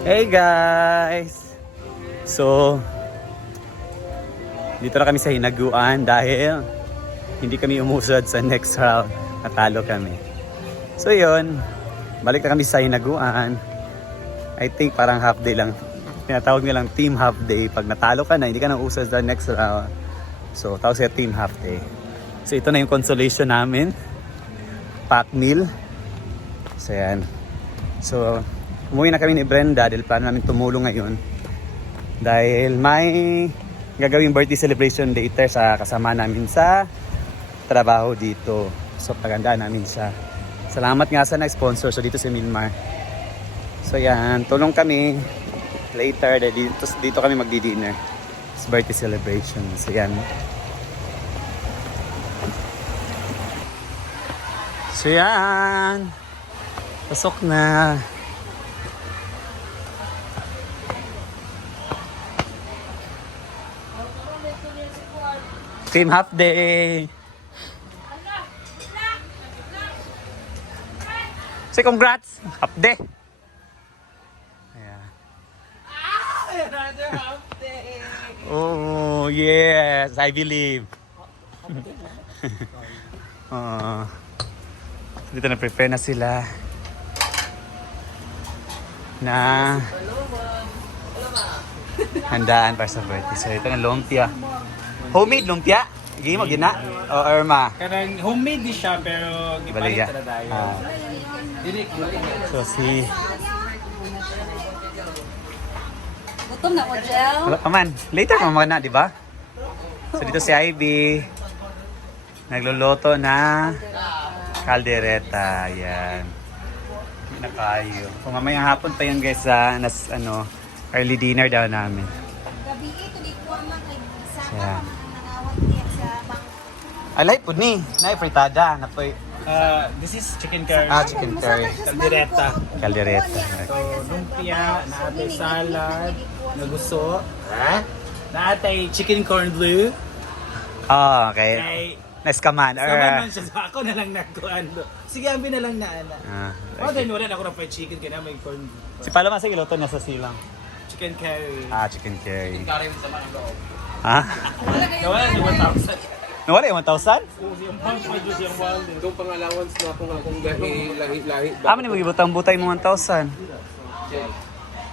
Hey guys! So, dito na kami sa hinaguan dahil hindi kami umusad sa next round. Natalo kami. So yun, balik na kami sa hinaguan. I think parang half day lang. Tinatawag nilang team half day. Pag natalo ka na, hindi ka na usad sa next round. So, tawag siya team half day. So ito na yung consolation namin. Pack meal. So yan. So, umuwi na kami ni Brenda dahil plano namin tumulong ngayon. Dahil may gagawing birthday celebration later sa kasama namin sa trabaho dito. So, pagandaan namin siya. Salamat nga sa nag-sponsor. So, dito si Milmar. So, yan. Tulong kami later. Dito kami magdi-dinner. It's birthday celebration. So, yan. So, yan. Pasok na. Team half day. Say congrats. Half day. Yeah. Another half day. Oh, yes. I believe. Dito na prepare na sila na handaan para sa birthday. So ito na lumpia. Homemade lumpia? Hindi mo gina? O Irma? Karang homemade di siya pero gipalit Baliga. na tayo. So si... Gutom na ko, Jel. Wala pa man. Later pa na, di ba? So dito si Ivy. Nagluluto na kaldereta. Yan. Hindi na kayo. Kung mamayang hapon pa yun guys sa early dinner daw namin. Gabi ito, di ko man kay Yan. Saka man ang nangawat niya sa bang... Alay po ni. Nay fritada. Napoy. This is chicken curry. Chicken curry. Kaldereta. Kaldereta. So, lumpia, naatay salad, naguso. Naatay chicken corn blue. Oh, okay. Kay Nice command. sama man siya. So, ako na lang nagkuhan do. Sige, ambi na lang na ana. Oh, Okay. then wala na ako ng fried chicken kaya may corn blue. Si Paloma sige luto niya sa silang. Chicken curry. Chicken curry. Curry sa mga loob. Ha? Nawala ni 1,000. Nawala yung 1,000? Yung pang medyo siyang wild. Itong pang-allowance na ako nga kung lahi-lahi. Amin yung magibutang-butay mo 1,000.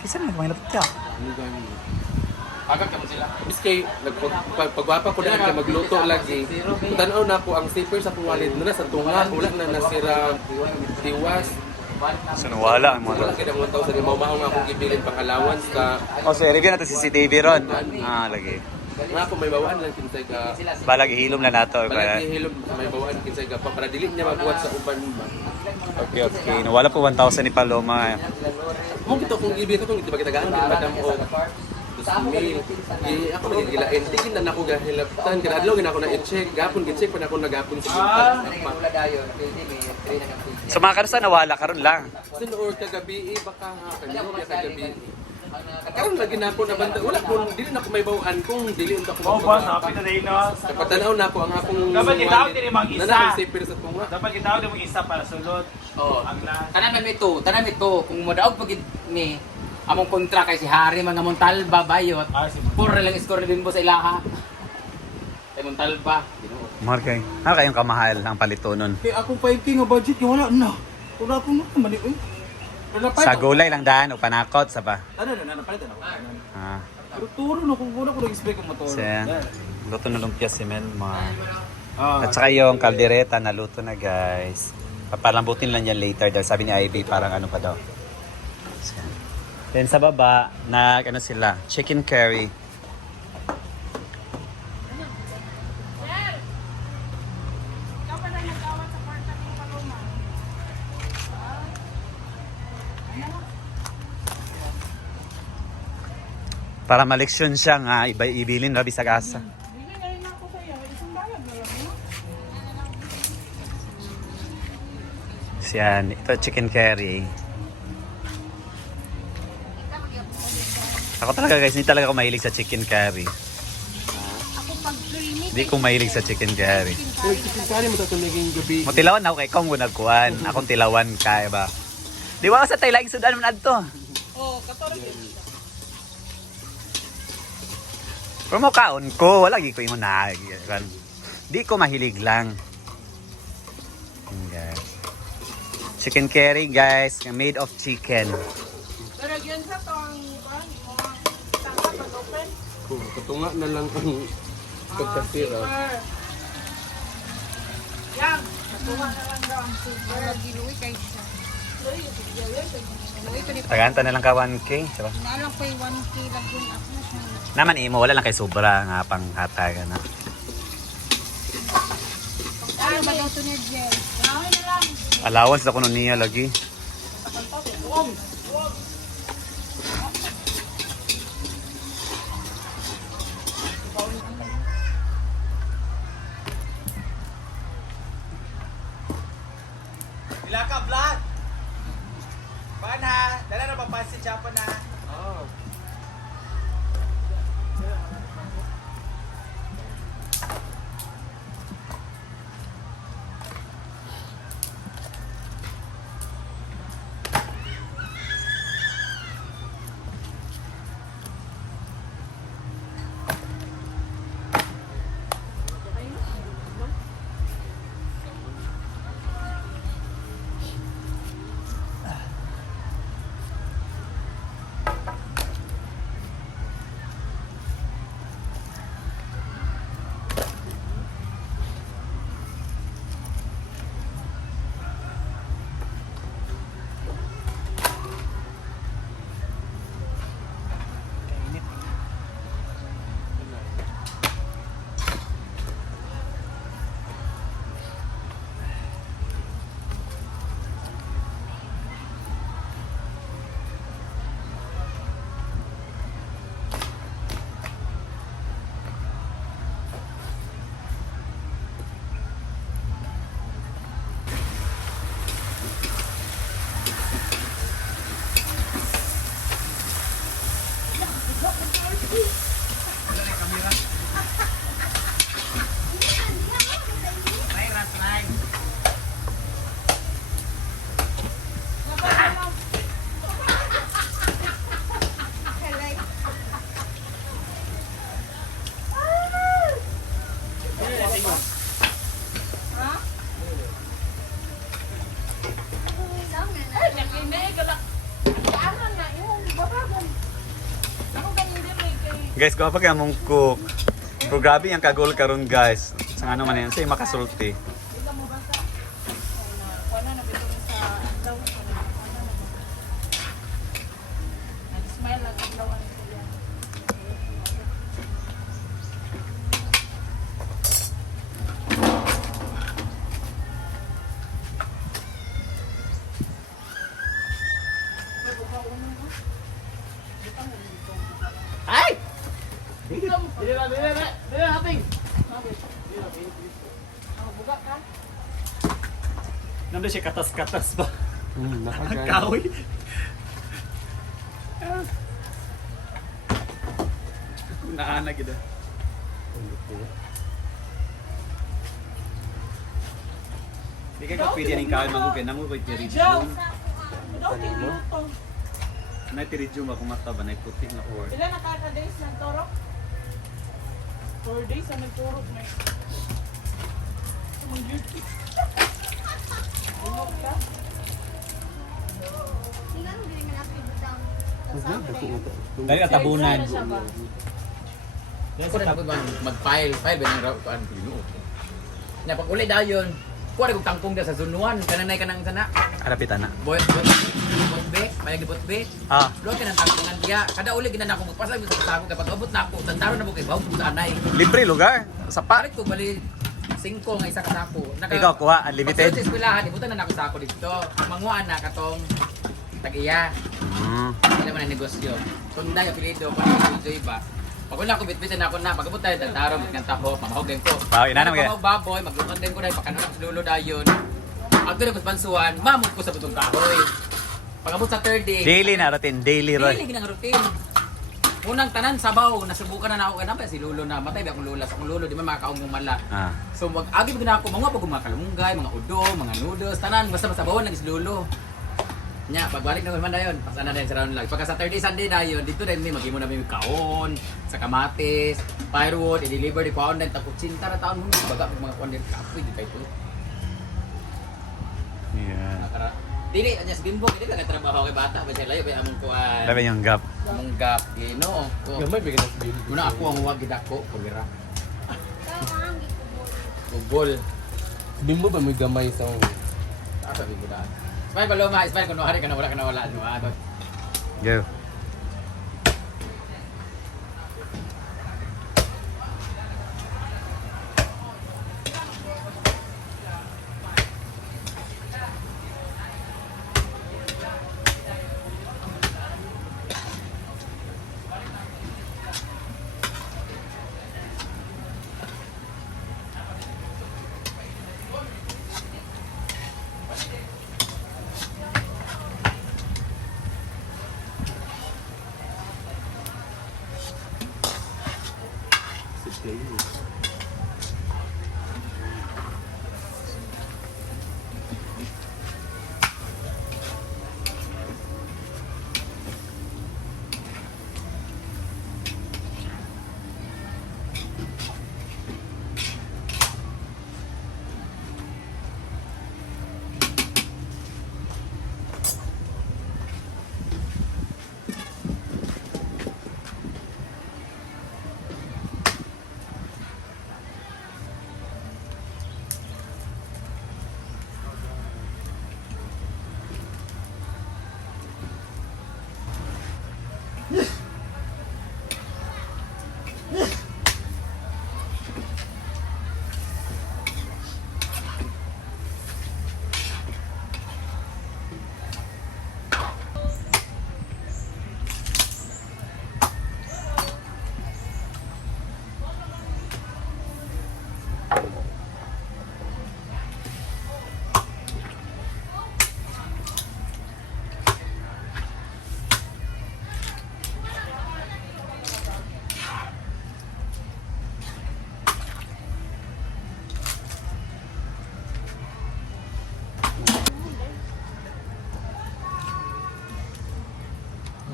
Kisa na mahilap ka. Agad ka mo sila. Biskay, pagwapa ko na magluto lagi. Tanaw na ko ang zipper sa puwalid na sa tunga. Wala na nasira tiwas. So nawala ang Wala mga. kaya ng 1,000. Maumahaw nga akong gibilin pang-allowance ka. O so review natin si CCTV ron. Lagi. Nga ako may bawaan lang kinsay ka. Balag ihilom na nato. Balagi hilom may bawaan kinsay ka. Para dili niya magbuhat sa uban ba. Okay. Nawala po 1,000 ni Paloma. Mo gito kung gibilin ko kung ito bagitagaan kay Madam O. Ako magigilain. Tigin na ako gahilaptan. Kinadlaw gina ako na i-check. Gapon gi-check pa na ako nagapon sa So mga karusa nawala karon lang. Or kagabi, baka nga, kanino kaya kagabi. Karon lagi na ako nabanda. Wala ko, dili na ako may bawaan kung dili na ako Oh, boss, happy na rin, no? Kapatanaw na ako ang akong... Dapat gitawag din yung mag-isa. Nanang-saper sa tunga. Dapat gitawag din mo isa para sulod. Oh, Ang last. tanan ito, kung modaog pag ni among kontra kay si Hari mga Montalba bayot. Si Puro lang score din mo sa ilaha. Kay Montalba, Ginoo. Markay. Kayong kamahal ang palito nun. Kaya akong 5K nga budget, yung wala na. Wala akong naman eh. Sa gulay lang daan o panakot sa ba. Ano na, napalitan ako. Pero turo na kung una ko nag-expect ang maturo. So yan. Luto na lumpia si Menmar. At saka yung kaldereta naluto na guys. Papalambutin lang yan later dahil sabi ni Ivy parang ano pa daw. So, yan. Then sa baba, sila, chicken curry. Para maleksyon siya nga ibilin rabi sa gasa. Yan, ito chicken curry. Ako talaga guys, hindi talaga ako mahilig sa chicken curry. Ako pag creamy. Hindi ko mahilig sa chicken curry. Chicken curry mo tatuniging gabi. Mutilawan ako kay Kong nagkuhan. Akong tilawan kaya ba. Di ba sa Thailand sudan man adto? Oh, 14. Pero mo kaon ko, wala gi ko imo na. Di ko mahilig lang. Guys. Chicken curry guys, made of chicken. Pero yun sa tong tangka pag open. Katunga na lang kung pagkasira. Yang, natuwa na lang daw ang super. Giluwi kay siya. Giluwi ko ni Tagaanta na lang ka 1K. Diba? naalang ko yung 1K lang yun ako na siya. Naman imo, wala lang kay sobra nga pang hataga na. Ano ba daw ito niya, Jel? Gawin na lang. Allowance na kuno niya lagi. Bila ka, Vlad. Paan ha? Dala na ba pansit Japan ha? Ah. Guys, kung pa kaya mong cook. Pero grabe ang kagol karon guys. Sa ano man yan, sa'yo makasulti. Nandun siya katas-katas ba? Nakagay. Kahoy. Naana gida. Di ka pwede ning kahoy magugay nang ugoy tiridyum. Daw tinuto. Na tiridyum ako mata ba nay puti na or. Ilan na kada days ng toro? 4 days ang nagturo na. Tingnan mo din nga natin butang. Dali ka tabunan. Ako rin ako mag-file ba ng kuan Pilipinas. Nya pag uli dayon, kuha kog tangkong da sa zunuan, kananay kanang sana. Arapitan na. Botbe, mayag botbe. Ah, Lo ka nang tangkongan diya. Kada uli ginan ako magpasag sa sako kapag abot na ako, tandaro na mo kay bawo sa anay. libre lugar. Sa Pare park. ko bali 5 nga isa ka sako. Ikaw kuha unlimited. Pag sa eskwelahan, ibutan na ako sako dito. Manguan na katong tag-iya. Hindi naman ang negosyo. Tunday, apelido, kung ano yung iba. Pag wala ko bitbitin ako na, pag-abot tayo, dantaro, bitkan taho, mamahog din ko. Wow, inanam kaya. Pag baboy, maglukad din ko dahil pagkanunak sa lulo dayon. Ang doon ko bansuan, mamog ko sa butong kahoy. Pag-abot sa third day, Daily na routine, daily roy. daily ginang routine. Unang tanan, sabaw, nasubukan na ako, kanapa si lulo na, matay ba akong lula, sa akong lulo, di man makakaong mumala. Ah. So mag-agi ba na ako, mga pag mga kalunggay, mga udo, mga noodles, tanan, basta masabawan lang is lulo. Nya, pagbalik na naman dayon, pas ana dayon sa round lang. Pagka Saturday, Sunday dayon, dito din ni maghimo na may kaon, sa kamatis, firewood, i-deliver di paon din tapos cinta na taon mo baga mga kuan din kapoy di kay to. Yan. Nakara. Dili anya sa Bimbo, dili lang trabaho kay bata, ba layo ba among kuan. Labi yung gap. Among gap, Ginoo. Gamay bigyan sa bill. Muna ako ang huwag gidako, pagira. Kaya ang Google. Bimbo ba may gamay sa Asa Bimbo daan. Smile Paloma, smile kuno hari ka na wala ano adot. Go.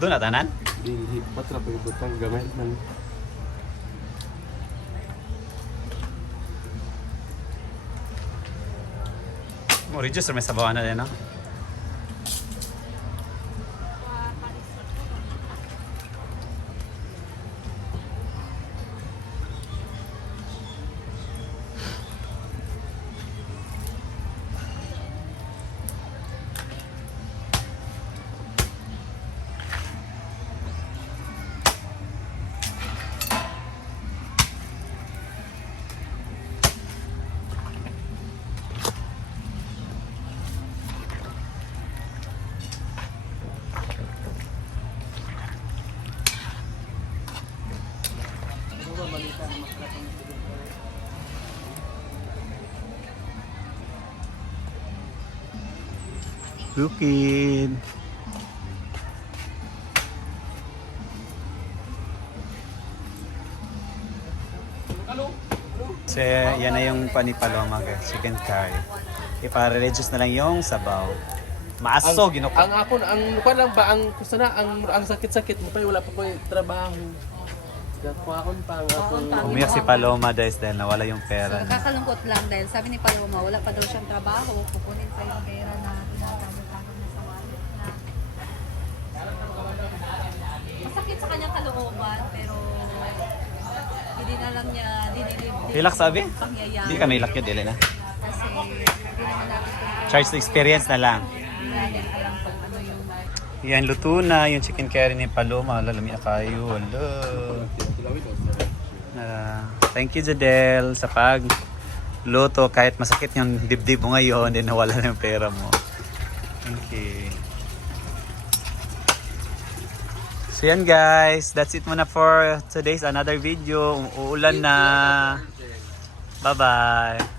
Doon na tanan? Dili patra ba ibutang gamay man. Mo register may sabawan na din, no? Bukid. So, yan na yung panipaloma guys, chicken curry. Ipa-reduce na lang yung sabaw. Maaso, ginuko. Ang ako ang kuan lang ba ang kusana ang sakit-sakit mo pa wala pa ko trabaho. Gapon pa ang ako. Umiyak si Paloma guys dahil nawala yung pera niya. Kakalungkot lang dahil sabi ni Paloma, wala pa daw siyang trabaho. Kukunin pa yung pera na tinatawag na sa wallet na. Masakit sa kanyang kalooban, pero hindi na lang niya dinilibdi. Hilak sabi? Pangyayari. Hindi ka may hilak yun, dili na. Kasi hindi naman natin kung Charge to experience na lang. hindi natin alam kung ano yung Yan, luto na yung chicken curry ni Paloma. Lalami kayo. Hello. Thank you, Jadel, sa pagluto. Kahit masakit yung dibdib mo ngayon, din nawala na yung pera mo. Thank you. So yan guys, that's it muna for today's another video. Uulan na. Bye-bye.